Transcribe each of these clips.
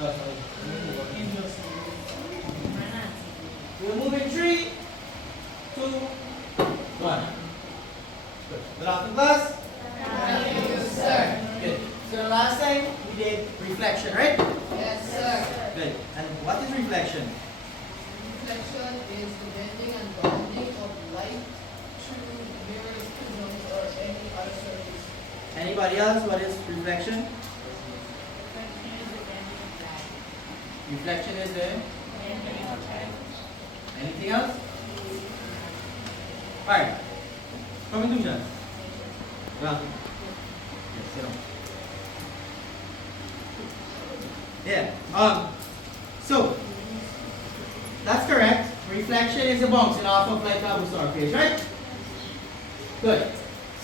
We'll move in 3, 2, 1. Good. Good afternoon, class. Thank you, sir. Good. So the last time we did reflection, right? Yes, sir. Good. And what is reflection? Reflection is the bending and bonding of light through mirrors, prisms, or any other surface. Anybody else? What is reflection? Reflection is the anything else? Alright. Coming to John. Well. Yes, sit down. Yeah. So that's correct. Reflection is a bouncing off of like a surface, right? Good.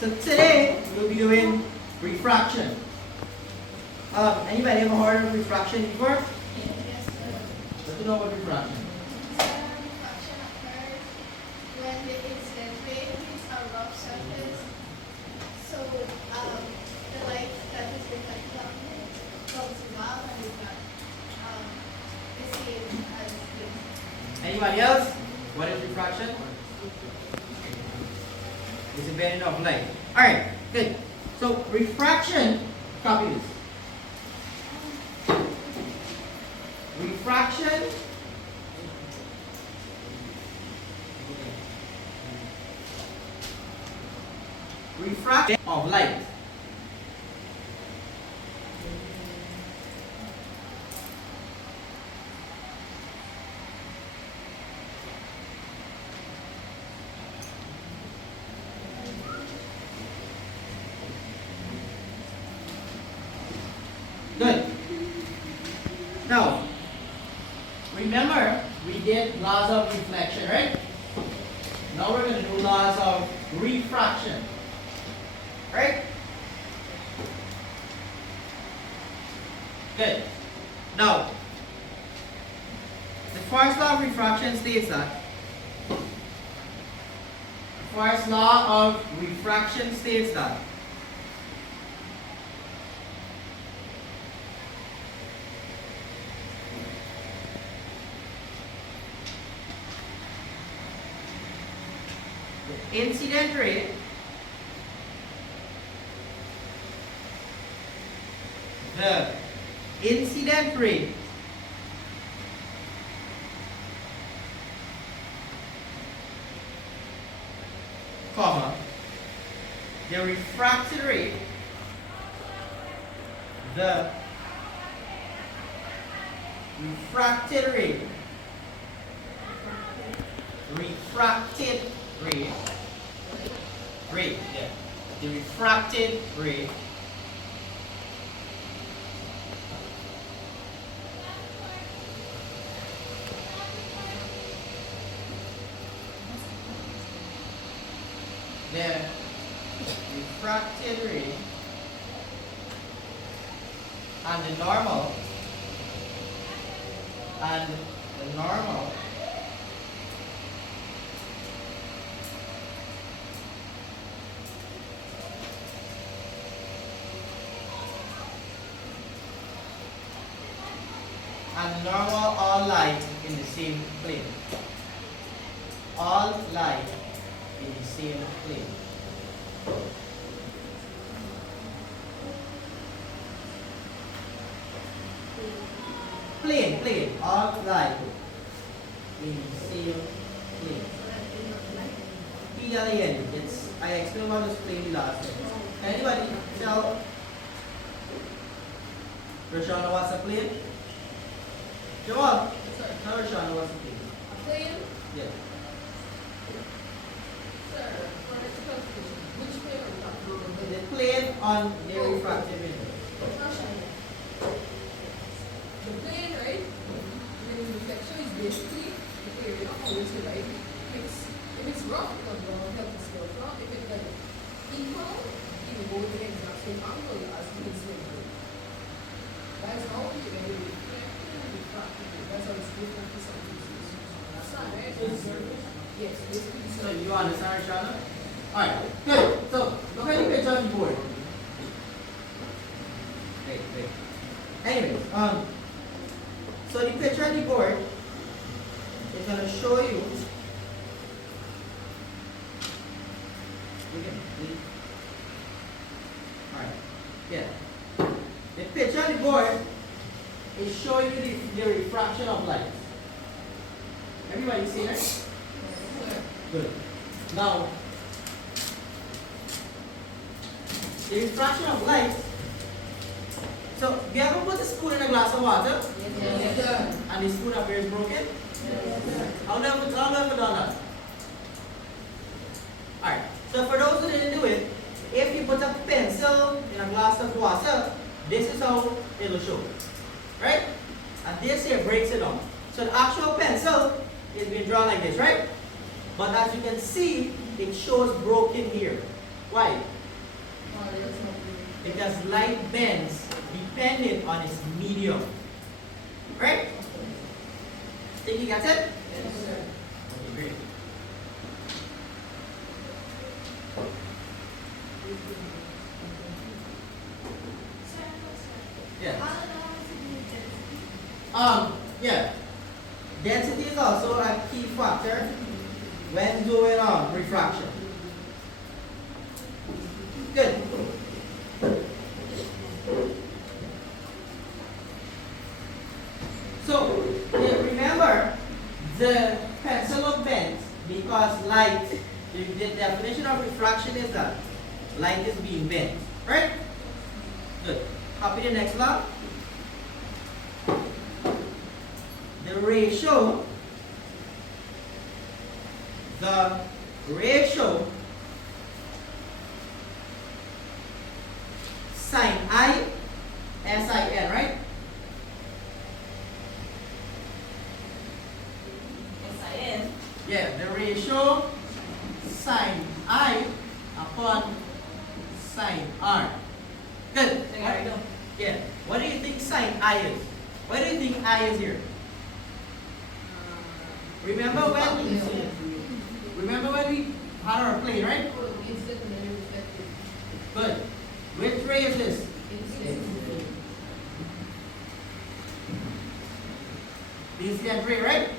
So today we'll be doing refraction. Anybody ever heard of refraction before? Yes, sir. Let me know about refraction. Refraction occurs when the incident ray hits a rough surface. So the light that is reflected on it bounces off and is not the same as the. Anybody else? What is refraction? It's a bending of light. Alright, good. So refraction, copy this. Refraction of light. Good. Now, remember we did laws of reflection, right? Now we're going to do laws of refraction. Right? Good. Now, the first law of refraction states that the incident ray comma, the refracted ray, the refracted ray and the normal all lie in the same plane. All lie in the same plane. Plane, all lie in the same plane. PLAN, I explained about this plane last time. Can anybody tell Roshana what's a plane? Jamal, tell Roshana what's a plane. A plane? Yeah. Sir, for clarification, which plane are we talking about? The plane on the refractive index. The plane, right? When the reflection is basically the area on which the light hits. If it's rough, it will go help the scale from. If it's like equal, it will go to the exact same angle as the incident ray. That's how we get the reflected and refracted. That's how it's different to some pieces. That's not right. Yes, basically. So you understand, Roshana? Alright, good. So look at the picture on the board. Wait. Anyways, So the picture on the board is going to show you. Alright, yeah. The picture on the board is showing you the refraction of light. Everybody see that? Good. Now, the refraction of light. So, you ever put a spoon in a glass of water? Yes, sir. And the spoon appears broken? Yes, sir. How long have you done that? Alright, so for those who didn't do it, if you put a pencil in a glass of water, this is how it'll show. Right? And this here breaks it down. So the actual pencil is being drawn like this, right? But as you can see, it shows broken here. Why? Oh, yes, sir. Because light bends depending on its medium. Right? Think you got it? Yes, sir. Okay, great. Yeah. Yeah. Density is also a key factor when doing refraction. Good. So, remember, the pencil of bends because light, the definition of refraction is that light is being bent. Right? Good. Copy the next one. The ratio sin I, sin, right? SIN. Yeah, the ratio sin I upon sin R. Good. Yeah. What do you think sin I is? What do you think I is here? Remember when we had our plane, right? Incident and then reflected. Good. Which ray is this? Incident. The incident ray, right? Yes,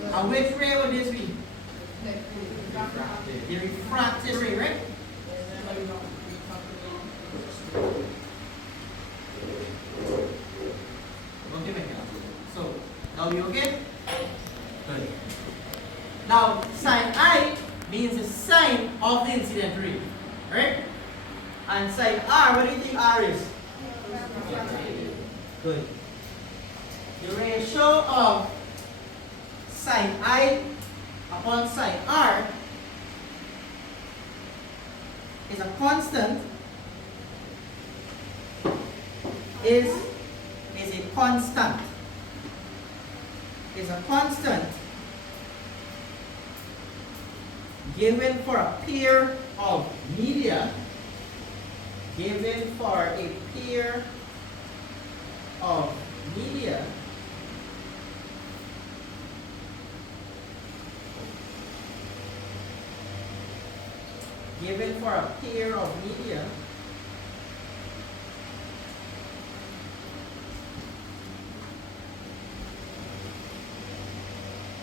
sir. And which ray would this be? Reflected. The refracted ray, right? Okay, my God. So, now you okay? Good. Now, sin I means the sign of the incident ray, right? And sin R, what do you think R is? Good. The ratio of sin I upon sin R is a constant, is a constant, given for a pair of media,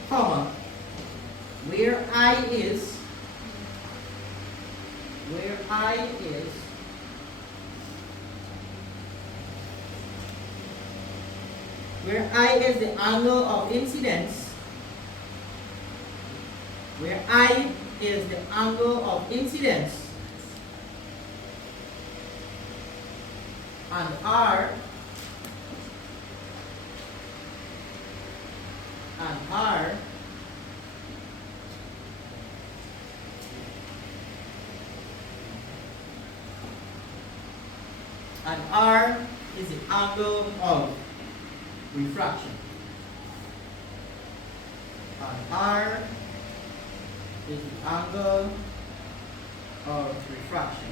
comma, where I is the angle of incidence, and R is the angle of refraction. And R is the angle of refraction.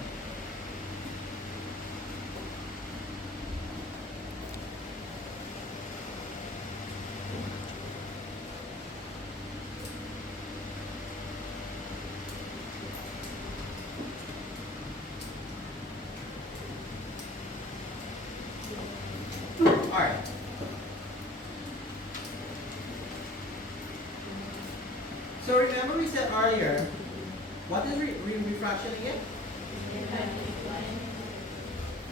Alright. So remember we said earlier, what is refraction again?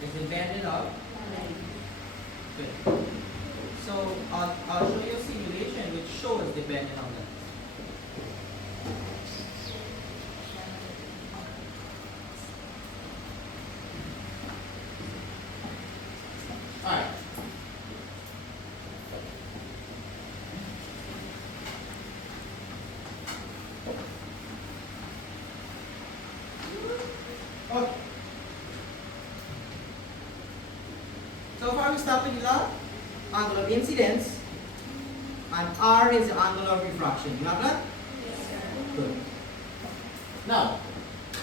It's the bending of. Good. So I'll show you a simulation which shows the bending of that. Alright. Okay. So far we start with the angle of incidence, and R is the angle of refraction. You have that? Yes, sir. Good. Now,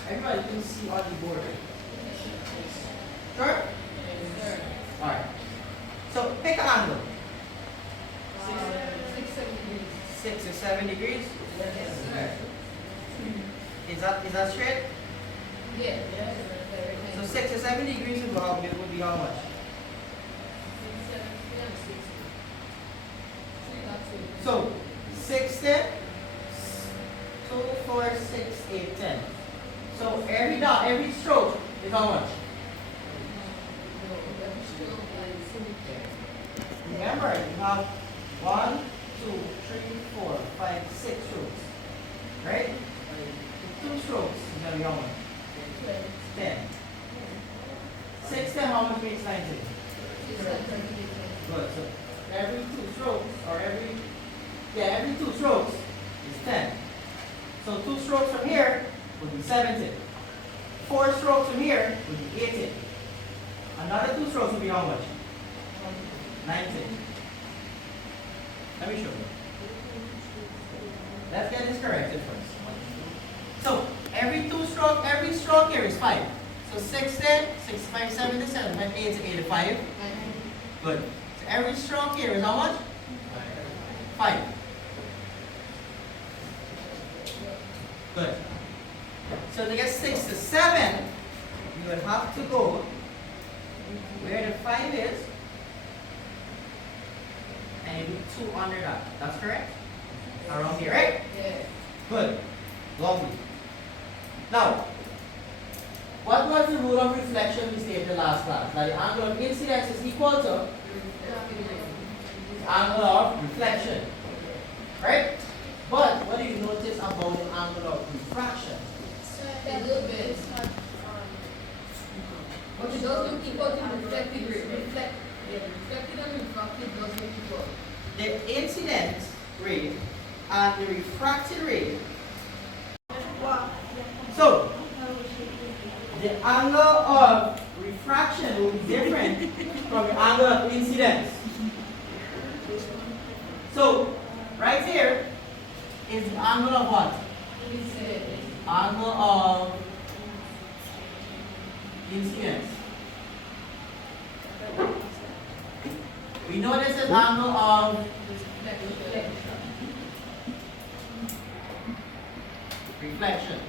everybody can see on the board. Sure? Alright. So pick an angle. 6, 7 degrees. 6 or 7 degrees. Yes, sir. Is that straight? Yeah. So 6 or 7 degrees would be how much? So 60, 2, 4, 6, 8, 10. So every stroke is how much? Remember, you have 1, 2, 3, 4, 5, 6 strokes. Right? 2 strokes is going to be how much? 10. 6, 10, how much makes 90? Good. So every 2 strokes, or every 2 strokes is 10. So 2 strokes from here would be 70. 4 strokes from here would be 80. Another 2 strokes would be how much? 90. Let me show you. Let's get this corrected first. So every stroke here is 5. So 60, 65, 70, 75, 80, 85. Good. So every stroke here is how much? 5. Good. So to get 6 to 7, you would have to go where the 5 is, and you do 2 under that. That's correct? Around here, right? Yeah. Good. Lovely. Now, what was the rule of reflection we stated in the last class? That the angle of incidence is equal to the angle of reflection. Right? But what do you notice about the angle of refraction? So A little bit. it's not But it does look equal to reflected ray. Reflected and refracted does look equal. The incident ray and the refracted ray. So, the angle of refraction will be different from the angle of incidence. So, right here is the angle of what? Angle of incidence. We know this is angle of reflection.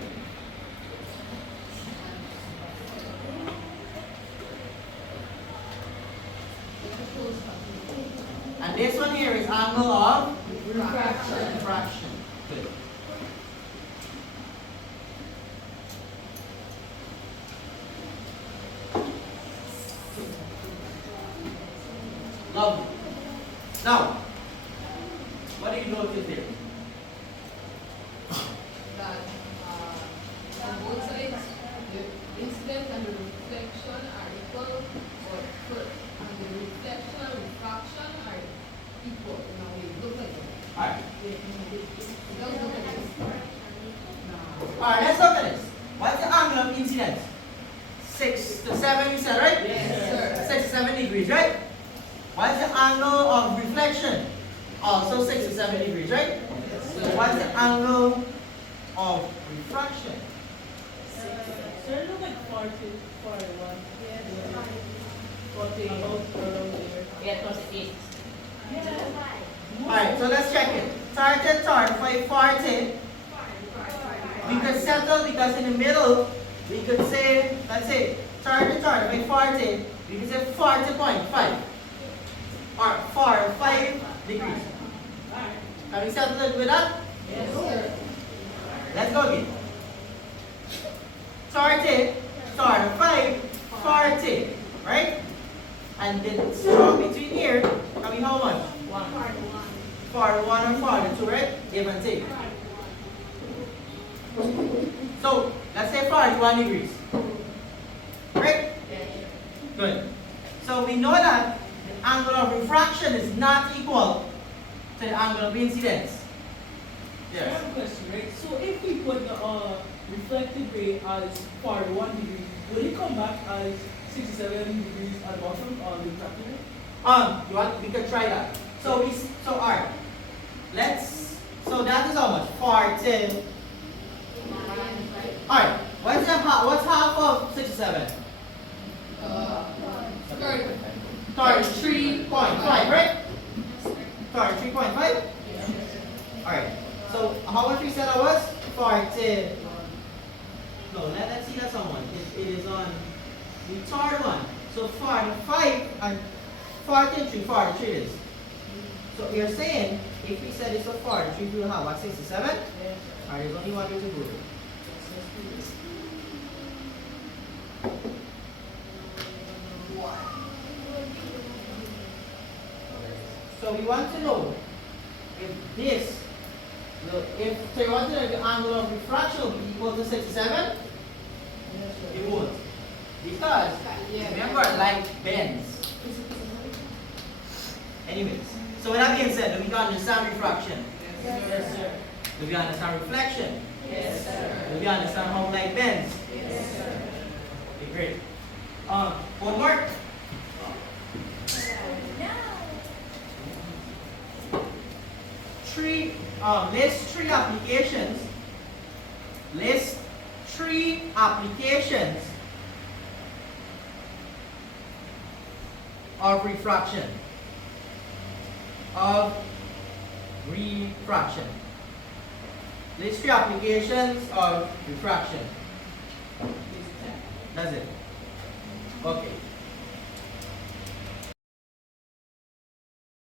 And this one here is angle of refraction. Good. Lovely. Now, what do you notice here? That on both sides, the incident and the reflection are equal, and the reflection and refraction are equal in a way. Look like it. Alright. It does look like this. Alright, let's look at this. What's the angle of incidence? 6 to 7, we said, right? Yes, sir. 6 to 7 degrees, right? What's the angle of reflection? Also 6 to 7 degrees, right? So what's the angle of refraction? So it look like 40, 41. Yeah. 40, around there. Yeah, it was 8. Alright, so let's check it. Start at start, 540. We could settle because in the middle, we could say, let's say, start at start, 540. We could say 40.5. Or 5 degrees. Can we settle it with that? Yes, sir. go again. 30, 35, 40, right? And the stroke between here can be how much? 41 or 42, right? Give and take. So let's say 41 degrees. Right? Good. So we know that the angle of refraction is not equal to the angle of incidence. I Yes. have a question, right? So if we put the reflected ray as 41 degrees, will it come back as 67 degrees at the bottom of the refracted ray? You want? We could try that. So alright. So that is how much? 40. Alright. What's half of 67? 33.5, right? 33.5? Alright. So how much we said I was? 40. No, let's see that someone. It is on the third one. So 45 and 43, 43 it is. So you're saying if we said it's a 43, we will have what, 67? Yes. Alright, there's only one way to do it. So we want to know if this, so you want to know if the angle of refraction will be equal to 67? Yes, sir. It won't. Because, remember, light bends. Anyways, so with that being said, do we understand refraction? Yes, sir. Do we understand reflection? Yes, sir. Do we understand how light bends? Yes, sir. Okay, great. One more. List three applications. List three applications of refraction. List three applications of refraction. That's it. Okay.